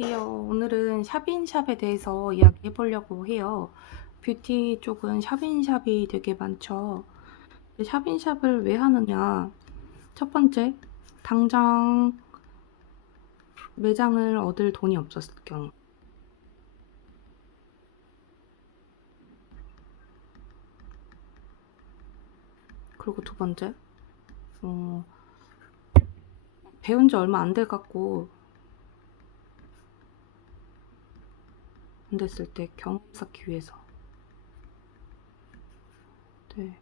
안녕하세요. 오늘은 샵인샵에 대해서 이야기해 보려고 해요. 뷰티 쪽은 샵인샵이 되게 많죠. 샵인샵을 왜 하느냐? 첫 번째, 당장 매장을 얻을 돈이 없었을 경우. 그리고 두 번째, 어, 배운 지 얼마 안 돼 갖고 안 됐을 때 경험 쌓기 위해서. 네.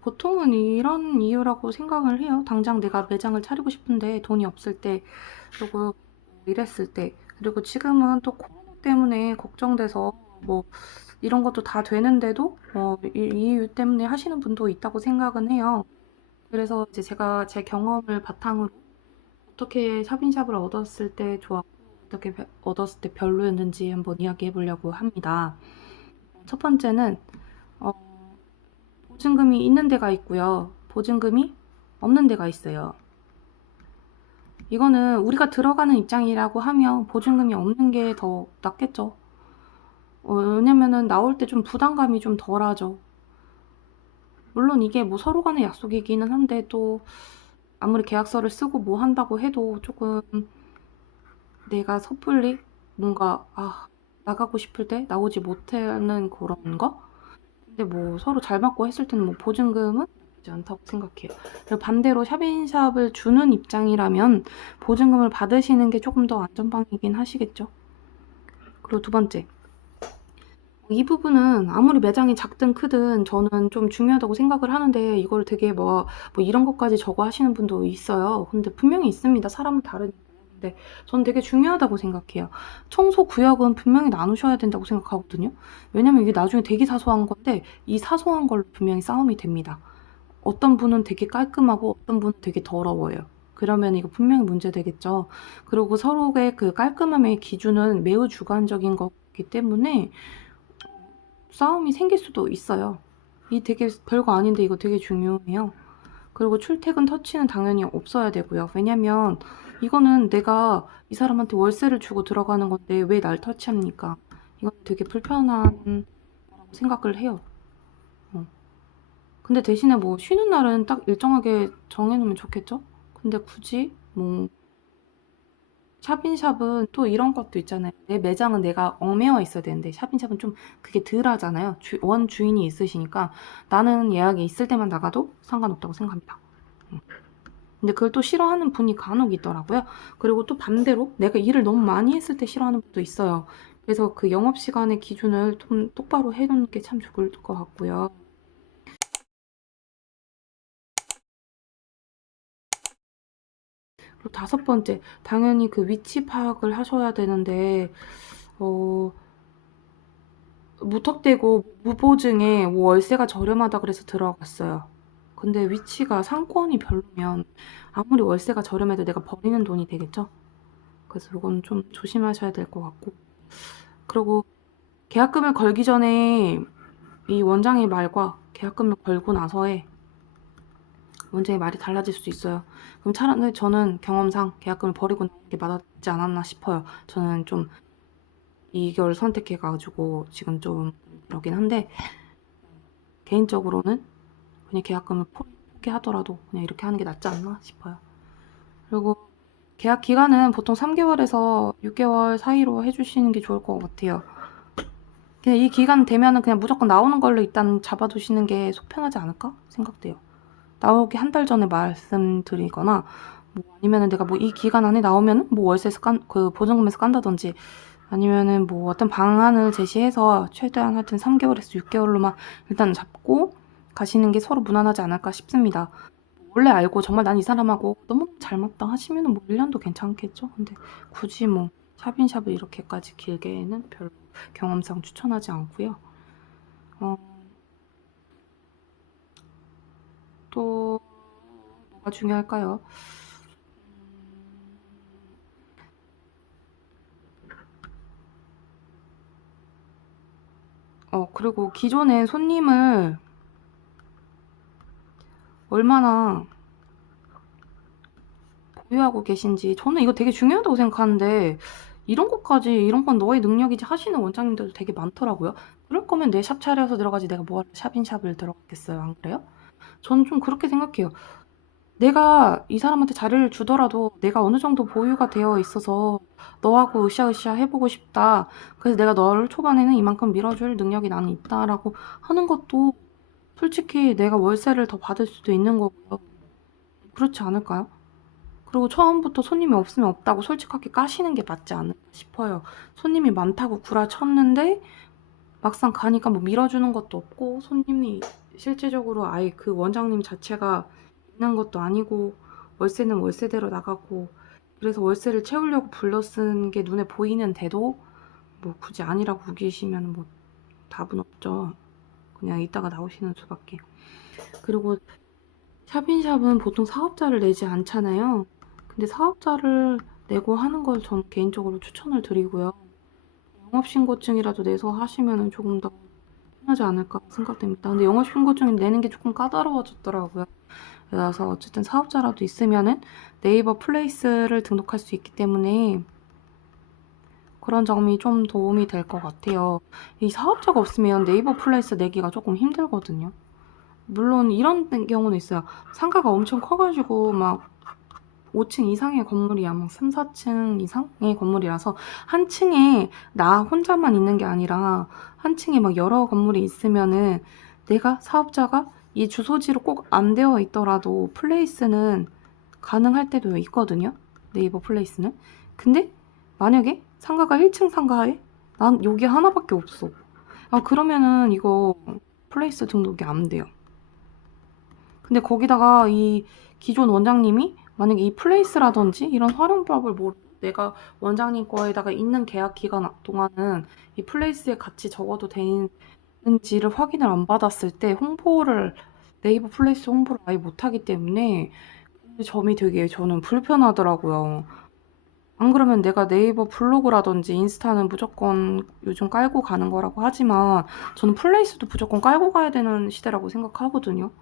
보통은 이런 이유라고 생각을 해요. 당장 내가 매장을 차리고 싶은데 돈이 없을 때, 그리고 이랬을 때, 그리고 지금은 또 코로나 때문에 걱정돼서 뭐 이런 것도 다 되는데도 이 이유 때문에 하시는 분도 있다고 생각은 해요. 그래서 이제 제가 제 경험을 바탕으로 어떻게 샵인샵을 얻었을 때 좋았고 어떻게 얻었을 때 별로였는지 한번 이야기해 보려고 합니다. 첫 번째는 어, 보증금이 있는 데가 있고요. 보증금이 없는 데가 있어요. 이거는 우리가 들어가는 입장이라고 하면 보증금이 없는 게 더 낫겠죠. 왜냐면은 나올 때 좀 부담감이 좀 덜하죠. 물론 이게 뭐 서로 간의 약속이기는 한데 또 아무리 계약서를 쓰고 뭐 한다고 해도 조금 내가 섣불리 뭔가 나가고 싶을 때 나오지 못하는 그런 거? 근데 뭐 서로 잘 맞고 했을 때는 뭐 보증금은 나쁘지 않다고 생각해요. 그리고 반대로 샵인샵을 주는 입장이라면 보증금을 받으시는 게 조금 더 안전방이긴 하시겠죠. 그리고 두 번째, 이 부분은 아무리 매장이 작든 크든 저는 좀 중요하다고 생각을 하는데 이걸 되게 뭐 이런 것까지 저거 하시는 분도 있어요. 근데 분명히 있습니다. 사람은 다르니까. 근데 저는 되게 중요하다고 생각해요. 청소 구역은 분명히 나누셔야 된다고 생각하거든요. 왜냐면 이게 나중에 되게 사소한 건데 이 사소한 걸로 분명히 싸움이 됩니다. 어떤 분은 되게 깔끔하고 어떤 분은 되게 더러워요. 그러면 이거 분명히 문제되겠죠. 그리고 서로의 그 깔끔함의 기준은 매우 주관적인 거기 때문에 싸움이 생길 수도 있어요. 이 되게 별거 아닌데 이거 되게 중요해요. 그리고 출퇴근 터치는 당연히 없어야 되고요. 왜냐면 이거는 내가 이 사람한테 월세를 주고 들어가는 건데 왜 날 터치합니까? 이건 되게 불편한 생각을 해요. 어. 근데 대신에 뭐 쉬는 날은 딱 일정하게 정해놓으면 좋겠죠? 근데 굳이 뭐 샵인샵은 또 이런 것도 있잖아요. 내 매장은 내가 얽매여 있어야 되는데 샵인샵은 좀 그게 덜 하잖아요. 원 주인이 있으시니까 나는 예약이 있을 때만 나가도 상관없다고 생각합니다. 음. 근데 그걸 또 싫어하는 분이 간혹 있더라고요. 그리고 또 반대로 내가 일을 너무 많이 했을 때 싫어하는 분도 있어요. 그래서 그 영업시간의 기준을 좀 똑바로 해놓는 게 참 좋을 것 같고요. 그리고 다섯 번째, 당연히 그 위치 파악을 하셔야 되는데, 어, 무턱대고 무보증에 뭐 월세가 저렴하다 그래서 들어갔어요. 근데 위치가 상권이 별로면 아무리 월세가 저렴해도 내가 버리는 돈이 되겠죠? 그래서 이건 좀 조심하셔야 될 것 같고. 그리고 계약금을 걸기 전에 이 원장의 말과 계약금을 걸고 나서의 원장의 말이 달라질 수 있어요. 그럼 차라리 저는 경험상 계약금을 버리고 나는 게 맞지 않았나 싶어요. 저는 좀 이걸 선택해가지고 지금 좀 그러긴 한데 개인적으로는 그냥 계약금을 포기하더라도 그냥 이렇게 하는 게 낫지 않나 싶어요. 그리고 계약 기간은 보통 3개월에서 6개월 사이로 해주시는 게 좋을 것 같아요. 그냥 이 기간 되면은 그냥 무조건 나오는 걸로 일단 잡아두시는 게 속 편하지 않을까 생각돼요. 나오기 한 달 전에 말씀드리거나 뭐 아니면은 내가 뭐 이 기간 안에 나오면은 뭐 월세에서 그 보증금에서 깐다든지 아니면은 뭐 어떤 방안을 제시해서 최대한 하여튼 3개월에서 6개월로만 일단 잡고 가시는 게 서로 무난하지 않을까 싶습니다. 원래 알고 정말 난 이 사람하고 너무 잘 맞다 하시면은 뭐 1년도 괜찮겠죠? 근데 굳이 뭐 샵인샵을 이렇게까지 길게는 별로 경험상 추천하지 않고요. 어, 또 뭐가 중요할까요? 그리고 기존에 손님을 얼마나 보유하고 계신지, 저는 이거 되게 중요하다고 생각하는데 이런 건 너의 능력이지 하시는 원장님들도 되게 많더라고요. 그럴 거면 내 샵 차려서 들어가지 내가 뭐하러 샵인샵을 들어갔겠어요. 안 그래요? 저는 좀 그렇게 생각해요. 내가 이 사람한테 자리를 주더라도 내가 어느 정도 보유가 되어 있어서 너하고 으쌰으쌰 해보고 싶다. 그래서 내가 너를 초반에는 이만큼 밀어줄 능력이 나는 있다라고 하는 것도 솔직히 내가 월세를 더 받을 수도 있는 거고요. 그렇지 않을까요? 그리고 처음부터 손님이 없으면 없다고 솔직하게 까시는 게 맞지 않을까 싶어요. 손님이 많다고 구라쳤는데 막상 가니까 뭐 밀어주는 것도 없고 손님이 실질적으로 아예 그 원장님 자체가 있는 것도 아니고 월세는 월세대로 나가고 그래서 월세를 채우려고 불러쓴 게 눈에 보이는데도 뭐 굳이 아니라고 우기시면 뭐 답은 없죠. 그냥 이따가 나오시는 수밖에. 그리고 샵인샵은 보통 사업자를 내지 않잖아요. 근데 사업자를 내고 하는 걸 저는 개인적으로 추천을 드리고요. 영업신고증이라도 내서 하시면 조금 더 편하지 않을까 생각됩니다. 근데 영업신고증 내는 게 조금 까다로워졌더라고요. 그래서 어쨌든 사업자라도 있으면은 네이버 플레이스를 등록할 수 있기 때문에 그런 점이 좀 도움이 될 것 같아요. 이 사업자가 없으면 네이버 플레이스 내기가 조금 힘들거든요. 물론 이런 경우는 있어요. 상가가 엄청 커가지고 막 5층 이상의 건물이야. 막 3, 4층 이상의 건물이라서 한 층에 나 혼자만 있는 게 아니라 한 층에 막 여러 건물이 있으면은 내가 사업자가 이 주소지로 꼭 안 되어 있더라도 플레이스는 가능할 때도 있거든요. 네이버 플레이스는. 근데 만약에 상가가 1층 상가에 난 여기 하나밖에 없어. 아, 그러면은 이거 플레이스 등록이 안 돼요. 근데 거기다가 이 기존 원장님이 만약에 이 플레이스라든지 이런 활용법을 모르고 내가 원장님 거에다가 있는 계약 기간 동안은 이 플레이스에 같이 적어도 되는지를 확인을 안 받았을 때 네이버 플레이스 홍보를 아예 못하기 때문에 그 점이 되게 저는 불편하더라고요. 안 그러면 내가 네이버 블로그라든지 인스타는 무조건 요즘 깔고 가는 거라고 하지만 저는 플레이스도 무조건 깔고 가야 되는 시대라고 생각하거든요.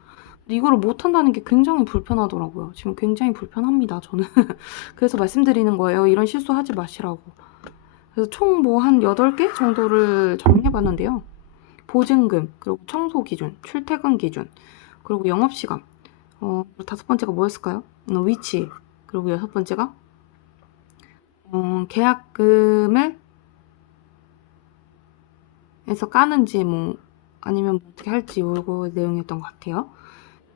근데 이거를 못한다는 게 굉장히 불편하더라고요. 지금 굉장히 불편합니다, 저는. 그래서 말씀드리는 거예요. 이런 실수하지 마시라고. 그래서 총 뭐 한 8개 정도를 정리해봤는데요. 보증금, 그리고 청소 기준, 출퇴근 기준, 그리고 영업시간. 그리고 5번째가 뭐였을까요? 위치. 그리고 6번째가 계약금을 해서 까는지 뭐 아니면 뭐 어떻게 할지 이거 내용이었던 것 같아요.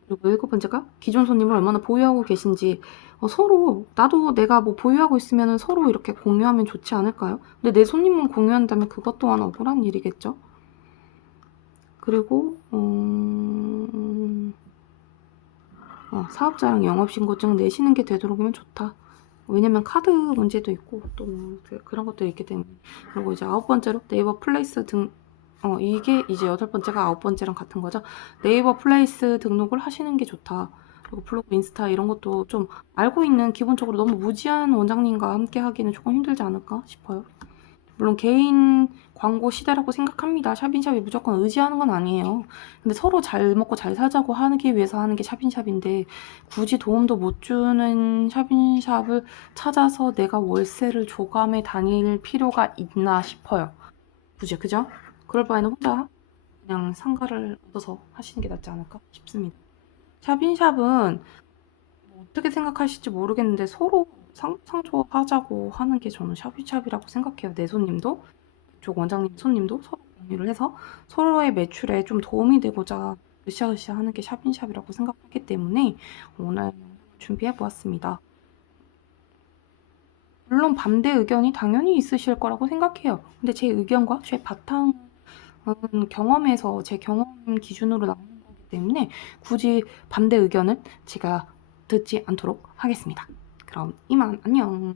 그리고 7번째가 기존 손님을 얼마나 보유하고 계신지 서로 나도 내가 뭐 보유하고 있으면 서로 이렇게 공유하면 좋지 않을까요? 근데 내 손님만 공유한다면 그것 또한 억울한 일이겠죠? 그리고 사업자랑 영업신고증 내시는 게 되도록이면 좋다. 왜냐면 카드 문제도 있고 또뭐 그런 것도 있기 때문에. 그리고 이제 9번째로 네이버 플레이스 이게 이제 8번째가 9번째랑 같은 거죠. 네이버 플레이스 등록을 하시는 게 좋다. 그리고 블로그, 인스타 이런 것도 좀 알고 있는, 기본적으로 너무 무지한 원장님과 함께 하기는 조금 힘들지 않을까 싶어요. 물론 개인 광고 시대라고 생각합니다. 샵인샵이 무조건 의지하는 건 아니에요. 근데 서로 잘 먹고 잘 살자고 하기 위해서 하는 게 샵인샵인데 굳이 도움도 못 주는 샵인샵을 찾아서 내가 월세를 줘감해 다닐 필요가 있나 싶어요. 굳이, 그죠? 그럴 바에는 혼자 그냥 상가를 얻어서 하시는 게 낫지 않을까 싶습니다. 샵인샵은 뭐 어떻게 생각하실지 모르겠는데 서로 상조하자고 하는 게 저는 샵인샵이라고 생각해요. 내 손님도 그쪽 원장님 손님도 서로 공유를 해서 서로의 매출에 좀 도움이 되고자 으쌰으쌰 하는 게 샵인샵이라고 생각하기 때문에 오늘 준비해 보았습니다. 물론 반대 의견이 당연히 있으실 거라고 생각해요. 근데 제 의견과 제 바탕은 경험에서 제 경험 기준으로 나오는 거기 때문에 굳이 반대 의견은 제가 듣지 않도록 하겠습니다. 그럼 이만 안녕.